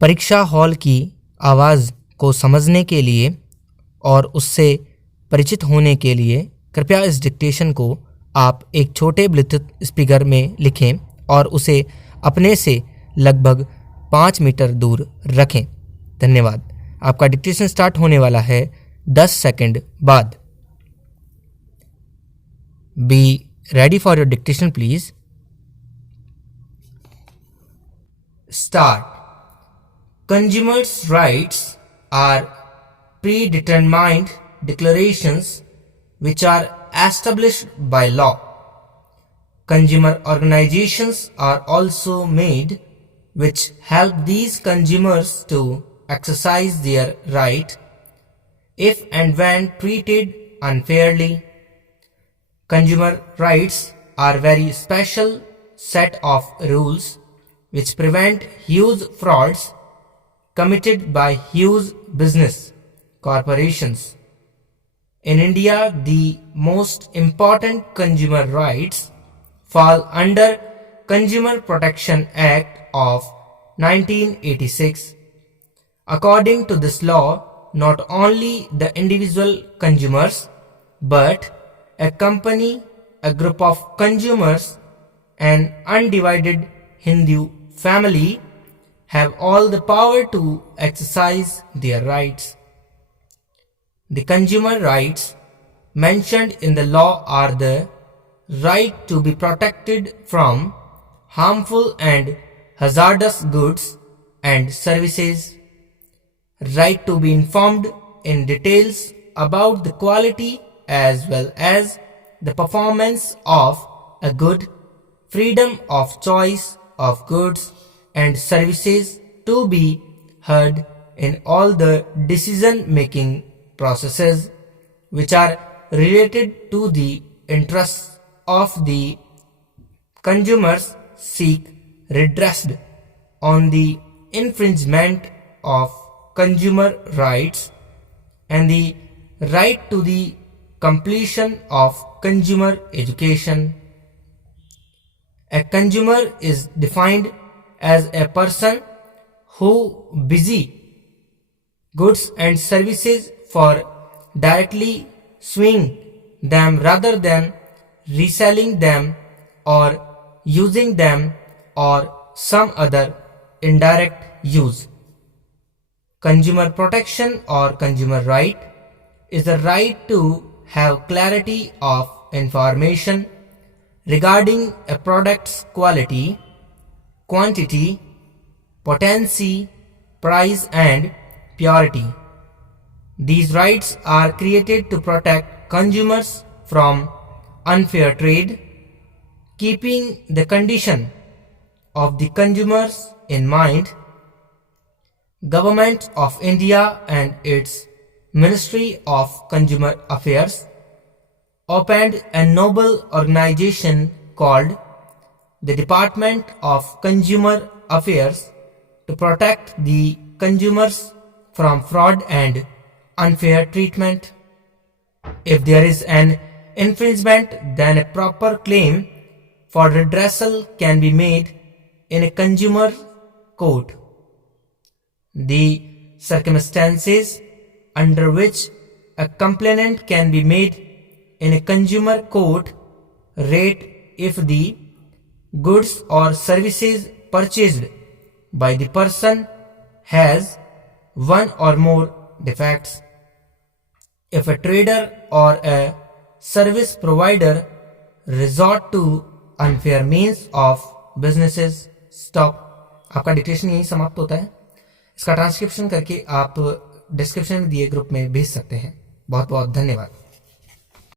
परीक्षा हॉल की आवाज़ को समझने के लिए और उससे परिचित होने के लिए कृपया इस डिक्टेशन को आप एक छोटे ब्लूटूथ स्पीकर में लिखें और उसे अपने से लगभग 5 मीटर दूर रखें। धन्यवाद। आपका डिक्टेशन स्टार्ट होने वाला है 10 सेकंड बाद। Be ready for your dictation please. Start. Consumers' rights are predetermined declarations which are established by law. Consumer organizations are also made which help these consumers to exercise their right if and when treated unfairly. Consumer rights are very special set of rules which prevent huge frauds committed by huge business corporations. In India, the most important consumer rights fall under Consumer Protection Act of 1986. According to this law, not only the individual consumers, but a company, a group of consumers, an undivided Hindu family have all the power to exercise their rights. The consumer rights mentioned in the law are the right to be protected from harmful and hazardous goods and services, right to be informed in details about the quality as well as the performance of a good, freedom of choice of goods and services to be heard in all the decision-making processes which are related to the interests of the consumers, seek redress on the infringement of consumer rights and the right to the completion of consumer education. A consumer is defined as a person who buys goods and services for directly swing them rather than reselling them or using them or some other indirect use. Consumer protection or consumer right is the right to have clarity of information regarding a product's quality, quantity, potency, price and purity. These rights are created to protect consumers from unfair trade, keeping the condition of the consumers in mind. Government of India and its Ministry of Consumer Affairs opened a noble organization called the Department of Consumer Affairs to protect the consumers from fraud and unfair treatment. If there is an infringement, then a proper claim for redressal can be made in a consumer court. The circumstances under which a complaint can be made in a consumer court rate if the goods or services purchased by the person has one or more defects. If a trader or a service provider resort to unfair means of businesses, stop. आपका dictation यही समाप्त होता है। इसका transcription करके आप description में दिए ग्रुप में भेज सकते हैं। बहुत बहुत धन्यवाद।